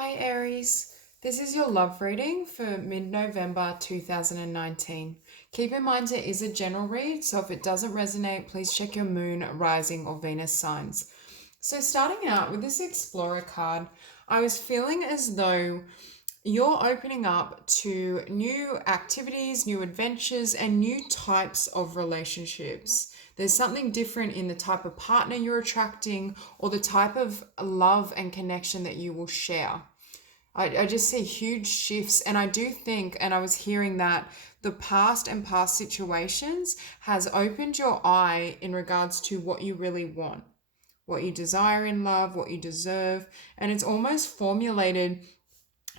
Hi Aries, this is your love reading for mid-November 2019. Keep in mind it is a general read, so if it doesn't resonate, please check your moon, rising, or Venus signs. So starting out with this Explorer card, I was feeling as though you're opening up to new activities, new adventures, and new types of relationships. There's something different in the type of partner you're attracting or the type of love and connection that you will share. I just see huge shifts, and I do think, and I was hearing that the past and past situations has opened your eye in regards to what you really want, what you desire in love, what you deserve, and it's almost formulated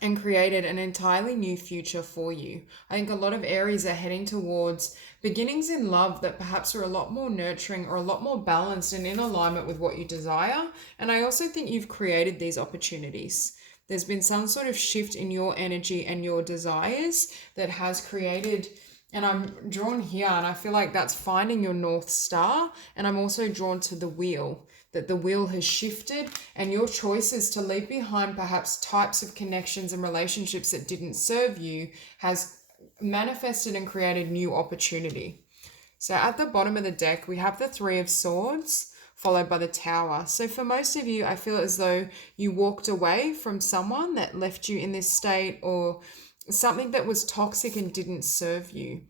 and created an entirely new future for you. I think a lot of Aries are heading towards beginnings in love that perhaps are a lot more nurturing or a lot more balanced and in alignment with what you desire. And I also think you've created these opportunities. There's been some sort of shift in your energy and your desires that has created, and I'm drawn here, and I feel like that's finding your North Star. And I'm also drawn to the wheel, that the wheel has shifted, and your choices to leave behind perhaps types of connections and relationships that didn't serve you has manifested and created new opportunity. So at the bottom of the deck, we have the Three of Swords followed by the Tower. So for most of you, I feel as though you walked away from someone that left you in this state, or something that was toxic and didn't serve you.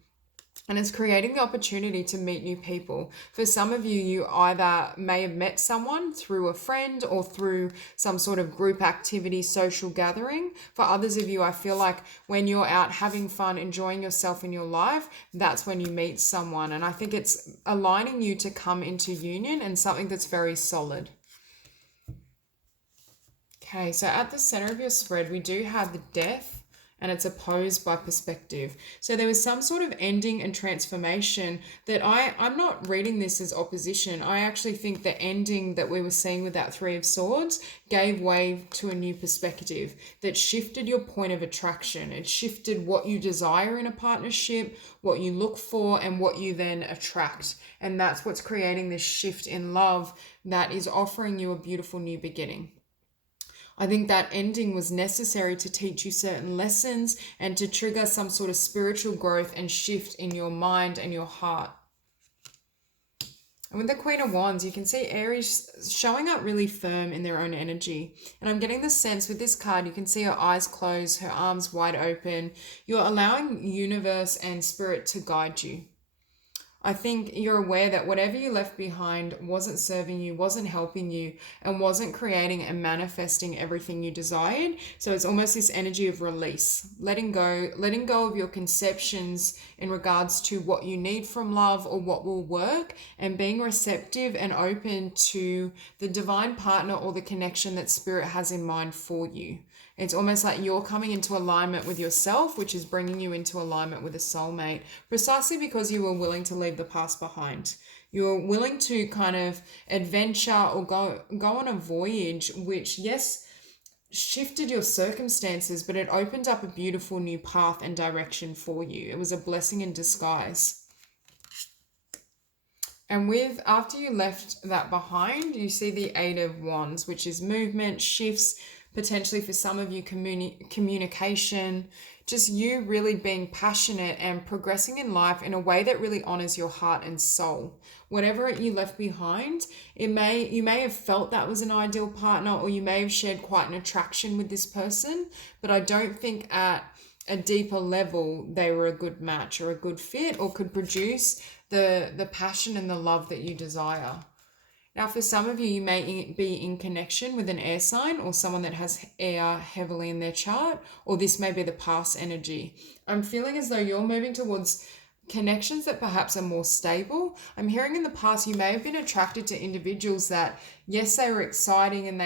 And it's creating the opportunity to meet new people. For some of you, you either may have met someone through a friend or through some sort of group activity, social gathering. For others of you, I feel like when you're out having fun, enjoying yourself in your life, that's when you meet someone. And I think it's aligning you to come into union and something that's very solid. Okay, so at the center of your spread, we do have the Death, and it's opposed by perspective. So there was some sort of ending and transformation that I'm not reading this as opposition. I actually think the ending that we were seeing with that Three of Swords gave way to a new perspective that shifted your point of attraction. It shifted what you desire in a partnership, what you look for, and what you then attract. And that's what's creating this shift in love that is offering you a beautiful new beginning. I think that ending was necessary to teach you certain lessons and to trigger some sort of spiritual growth and shift in your mind and your heart. And with the Queen of Wands, you can see Aries showing up really firm in their own energy. And I'm getting the sense with this card, you can see her eyes closed, her arms wide open. You're allowing universe and spirit to guide you. I think you're aware that whatever you left behind wasn't serving you, wasn't helping you, and wasn't creating and manifesting everything you desired. So it's almost this energy of release, letting go of your conceptions in regards to what you need from love or what will work, and being receptive and open to the divine partner or the connection that spirit has in mind for you. It's almost like you're coming into alignment with yourself, which is bringing you into alignment with a soulmate, precisely because you were willing to leave the past behind. You're willing to kind of adventure or go on a voyage, which, yes, shifted your circumstances, but it opened up a beautiful new path and direction for you. It was a blessing in disguise. And with, after you left that behind, you see the Eight of Wands, which is movement, shifts, potentially for some of you communication, just you really being passionate and progressing in life in a way that really honors your heart and soul. Whatever you left behind, you may have felt that was an ideal partner, or you may have shared quite an attraction with this person, but I don't think at a deeper level they were a good match or a good fit or could produce the passion and the love that you desire. Now, for some of you, you may be in connection with an air sign or someone that has air heavily in their chart, or this may be the past energy. I'm feeling as though you're moving towards connections that perhaps are more stable. I'm hearing in the past you may have been attracted to individuals that, yes, they were exciting and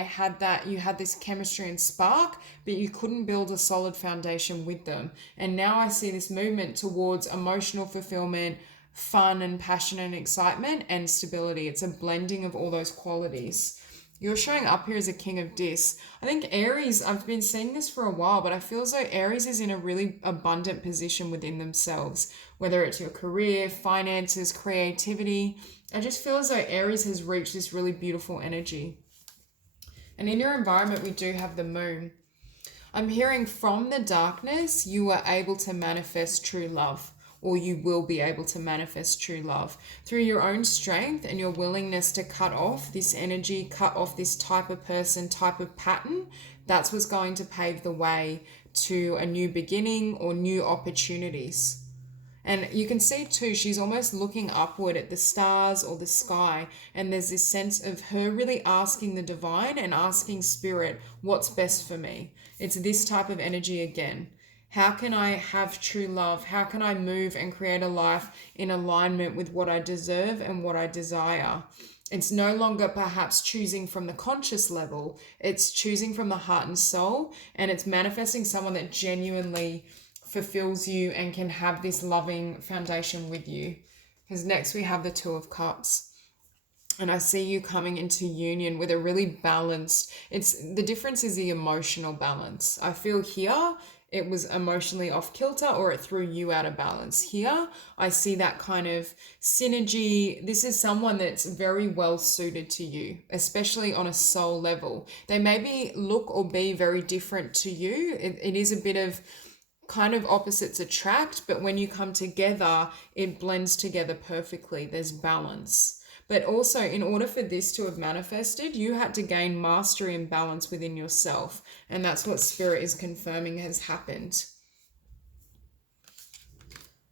you had this chemistry and spark, but you couldn't build a solid foundation with them. And now I see this movement towards emotional fulfillment, fun and passion and excitement, and stability. It's a blending of all those qualities. You're showing up here as a King of Dis. I think Aries, I've been seeing this for a while, but I feel as though Aries is in a really abundant position within themselves, whether it's your career, finances, creativity. I just feel as though Aries has reached this really beautiful energy. And in your environment, we do have the moon. I'm hearing from the darkness, you are able to manifest true love, or you will be able to manifest true love through your own strength and your willingness to cut off this energy, cut off this type of person, type of pattern. That's what's going to pave the way to a new beginning or new opportunities. And you can see too, she's almost looking upward at the stars or the sky. And there's this sense of her really asking the divine and asking spirit, what's best for me? It's this type of energy again. How can I have true love? How can I move and create a life in alignment with what I deserve and what I desire? It's no longer perhaps choosing from the conscious level. It's choosing from the heart and soul. And it's manifesting someone that genuinely fulfills you and can have this loving foundation with you. Because next we have the Two of Cups. And I see you coming into union with a really balanced, the difference is the emotional balance. I feel here it was emotionally off kilter or it threw you out of balance. Here I see that kind of synergy. This is someone that's very well suited to you, especially on a soul level. They maybe look or be very different to you. It is a bit of kind of opposites attract, but when you come together, it blends together perfectly. There's balance. But also, in order for this to have manifested, you had to gain mastery and balance within yourself. And that's what Spirit is confirming has happened.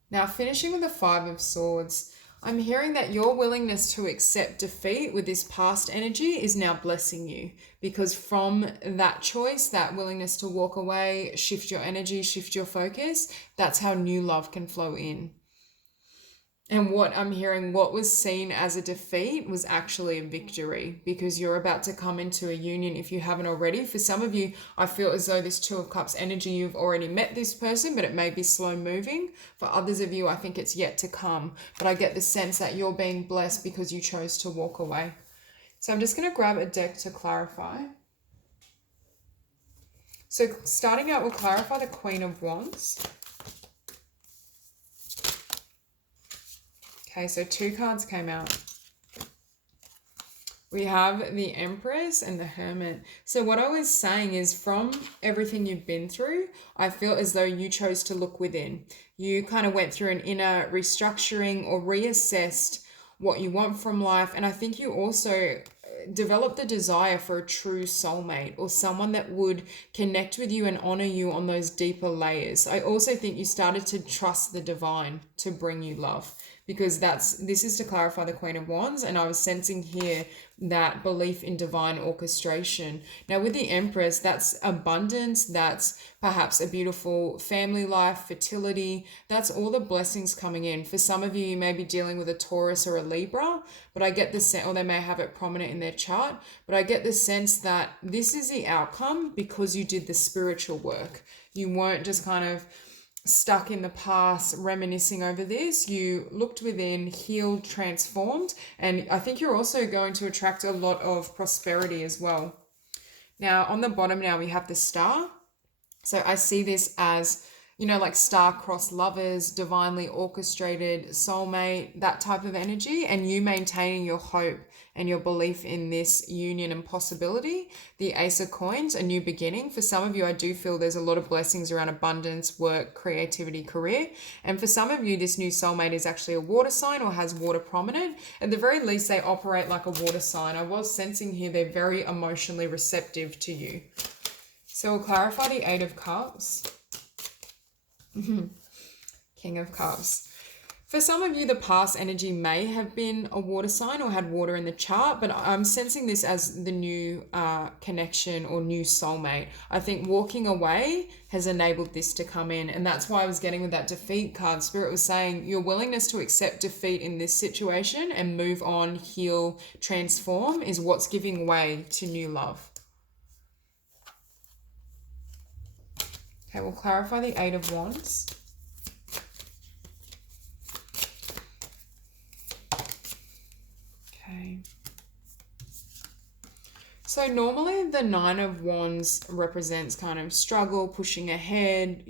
Now, finishing with the Five of Swords, I'm hearing that your willingness to accept defeat with this past energy is now blessing you, because from that choice, that willingness to walk away, shift your energy, shift your focus, that's how new love can flow in. And what I'm hearing, what was seen as a defeat was actually a victory, because you're about to come into a union if you haven't already. For some of you, I feel as though this Two of Cups energy, you've already met this person, but it may be slow moving. For others of you, I think it's yet to come. But I get the sense that you're being blessed because you chose to walk away. So I'm just going to grab a deck to clarify. So starting out, we'll clarify the Queen of Wands. Okay, so 2 cards came out. We have the Empress and the Hermit. So what I was saying is, from everything you've been through, I feel as though you chose to look within. You kind of went through an inner restructuring or reassessed what you want from life. And I think you also developed the desire for a true soulmate or someone that would connect with you and honor you on those deeper layers. I also think you started to trust the divine to bring you love, because this is to clarify the Queen of Wands, and I was sensing here that belief in divine orchestration. Now with the Empress, that's abundance, that's perhaps a beautiful family life, fertility, that's all the blessings coming in. For some of you, you may be dealing with a Taurus or a Libra, but I get the sense, or they may have it prominent in their chart, but I get the sense that this is the outcome because you did the spiritual work. You weren't just kind of stuck in the past reminiscing over this. You looked within, healed, transformed, and I think you're also going to attract a lot of prosperity as well. Now on the bottom now we have the Star. So I see this as, like star-crossed lovers, divinely orchestrated soulmate, that type of energy, and you maintaining your hope and your belief in this union and possibility. The Ace of Coins, a new beginning. For some of you, I do feel there's a lot of blessings around abundance, work, creativity, career. And for some of you, this new soulmate is actually a water sign or has water prominent. At the very least, they operate like a water sign. I was sensing here they're very emotionally receptive to you. So we'll clarify the Eight of Cups. King of Cups. For some of you, the past energy may have been a water sign or had water in the chart, but I'm sensing this as the new connection or new soulmate. I think walking away has enabled this to come in, and that's why I was getting with that defeat card. Spirit was saying your willingness to accept defeat in this situation and move on, heal, transform is what's giving way to new love. Okay, we'll clarify the Eight of Wands. Okay. So normally the Nine of Wands represents kind of struggle, pushing ahead,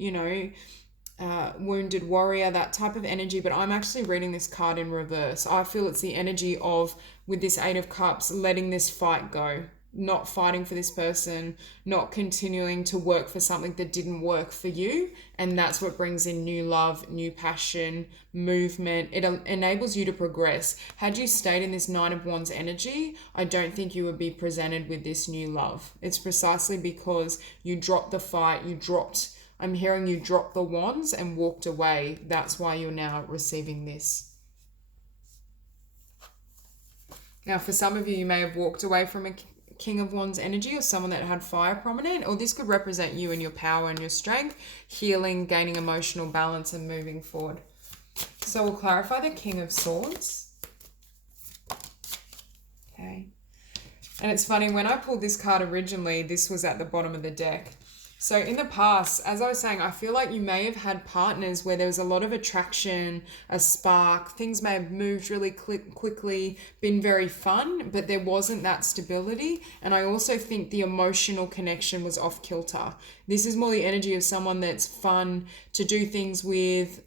wounded warrior, that type of energy. But I'm actually reading this card in reverse. I feel it's the energy of, with this Eight of Cups, letting this fight go. not fighting for this person, not continuing to work for something that didn't work for you. And that's what brings in new love, new passion, movement. It enables you to progress. Had you stayed in this Nine of Wands energy, I don't think you would be presented with this new love. It's precisely because you dropped the fight, I'm hearing you drop the wands and walked away. That's why you're now receiving this. Now, for some of you, you may have walked away from a King of Wands energy or someone that had fire prominent, or this could represent you and your power and your strength, healing, gaining emotional balance, and moving forward. So we'll clarify the King of Swords. Okay. And it's funny, when I pulled this card originally, this was at the bottom of the deck. So in the past, as I was saying, I feel like you may have had partners where there was a lot of attraction, a spark, things may have moved really quickly, been very fun, but there wasn't that stability. And I also think the emotional connection was off kilter. This is more the energy of someone that's fun to do things with.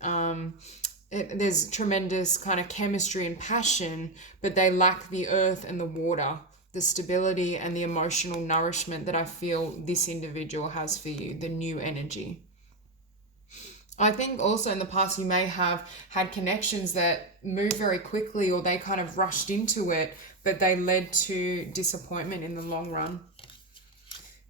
There's tremendous kind of chemistry and passion, but they lack the earth and the water, the stability and the emotional nourishment that I feel this individual has for you, the new energy. I think also in the past you may have had connections that move very quickly, or they kind of rushed into it, but they led to disappointment in the long run.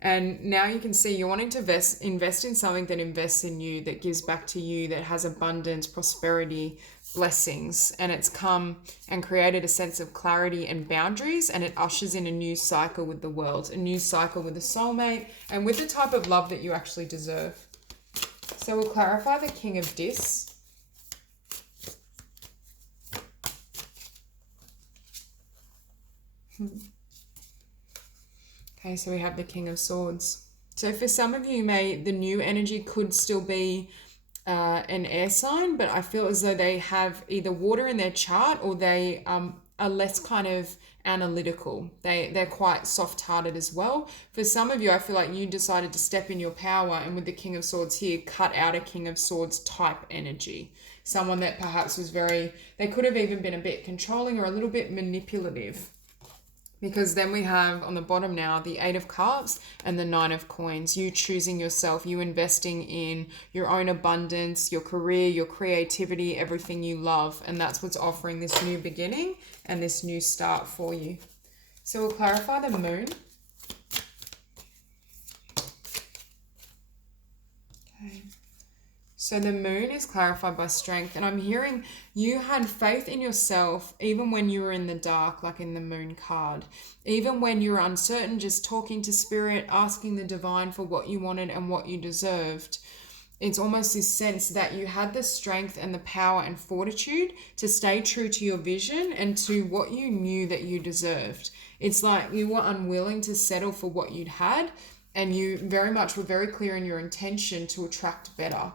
And now you can see you're wanting to invest in something that invests in you, that gives back to you, that has abundance, prosperity, blessings. And it's come and created a sense of clarity and boundaries, and it ushers in a new cycle with the world, a new cycle with a soulmate, and with the type of love that you actually deserve. So we'll clarify the King of Dis. Okay, so we have the King of Swords. So for some of you, the new energy could still be an air sign, but I feel as though they have either water in their chart, or they are less kind of analytical. They're quite soft-hearted as well. For some of you, I feel like you decided to step in your power, and with the King of Swords here, cut out a King of Swords type energy. Someone that perhaps was they could have even been a bit controlling or a little bit manipulative. Because then we have on the bottom now the Eight of Cups and the Nine of Coins. You choosing yourself, you investing in your own abundance, your career, your creativity, everything you love. And that's what's offering this new beginning and this new start for you. So we'll clarify the Moon. Okay. So the Moon is clarified by strength, and I'm hearing you had faith in yourself even when you were in the dark, like in the Moon card. Even when you were uncertain, just talking to Spirit, asking the Divine for what you wanted and what you deserved. It's almost this sense that you had the strength and the power and fortitude to stay true to your vision and to what you knew that you deserved. It's like you were unwilling to settle for what you'd had, and you very much were very clear in your intention to attract better.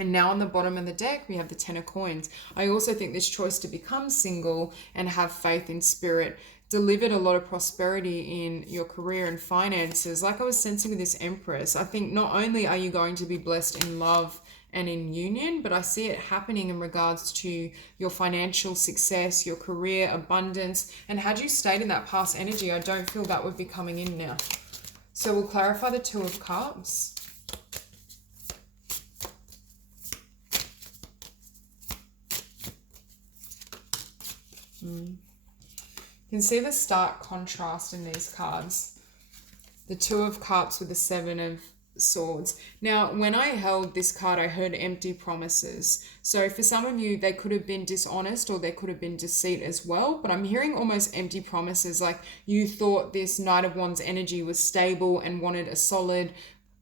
And now on the bottom of the deck, we have the Ten of Coins. I also think this choice to become single and have faith in Spirit delivered a lot of prosperity in your career and finances. Like I was sensing with this Empress, I think not only are you going to be blessed in love and in union, but I see it happening in regards to your financial success, your career, abundance. And had you stayed in that past energy, I don't feel that would be coming in now. So we'll clarify the Two of Cups. You can see the stark contrast in these cards. The Two of Cups with the Seven of Swords. Now, when I held this card, I heard empty promises. So for some of you, they could have been dishonest or there could have been deceit as well. But I'm hearing almost empty promises, like you thought this Knight of Wands energy was stable and wanted a solid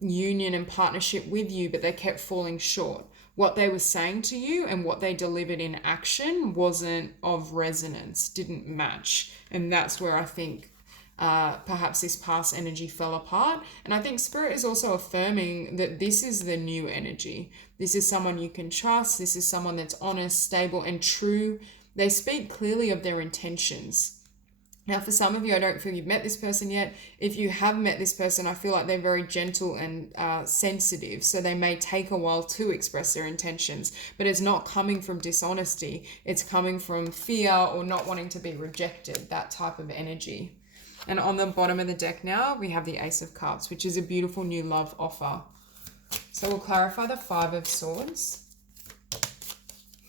union and partnership with you, but they kept falling short. What they were saying to you and what they delivered in action wasn't of resonance, didn't match. And that's where I think perhaps this past energy fell apart. And I think Spirit is also affirming that this is the new energy. This is someone you can trust. This is someone that's honest, stable, and true. They speak clearly of their intentions. Now, for some of you, I don't feel you've met this person yet. If you have met this person, I feel like they're very gentle and sensitive. So they may take a while to express their intentions, but it's not coming from dishonesty. It's coming from fear or not wanting to be rejected, that type of energy. And on the bottom of the deck now, we have the Ace of Cups, which is a beautiful new love offer. So we'll clarify the Five of Swords.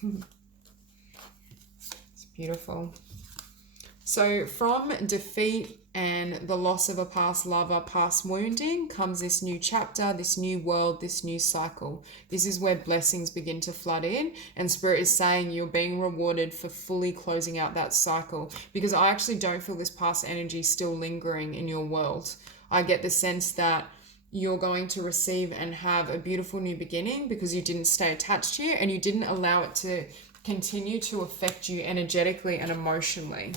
It's beautiful. So from defeat and the loss of a past lover, past wounding, comes this new chapter, this new world, this new cycle. This is where blessings begin to flood in, and Spirit is saying you're being rewarded for fully closing out that cycle, because I actually don't feel this past energy still lingering in your world. I get the sense that you're going to receive and have a beautiful new beginning because you didn't stay attached to it and you didn't allow it to continue to affect you energetically and emotionally.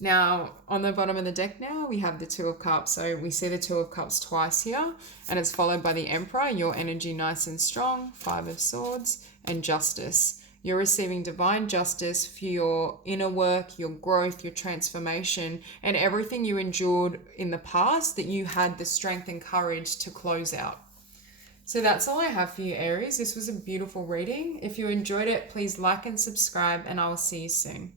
Now, on the bottom of the deck now, we have the Two of Cups. So we see the Two of Cups twice here, and it's followed by the Emperor, your energy nice and strong, Five of Swords, and Justice. You're receiving divine justice for your inner work, your growth, your transformation, and everything you endured in the past that you had the strength and courage to close out. So that's all I have for you, Aries. This was a beautiful reading. If you enjoyed it, please like and subscribe, and I will see you soon.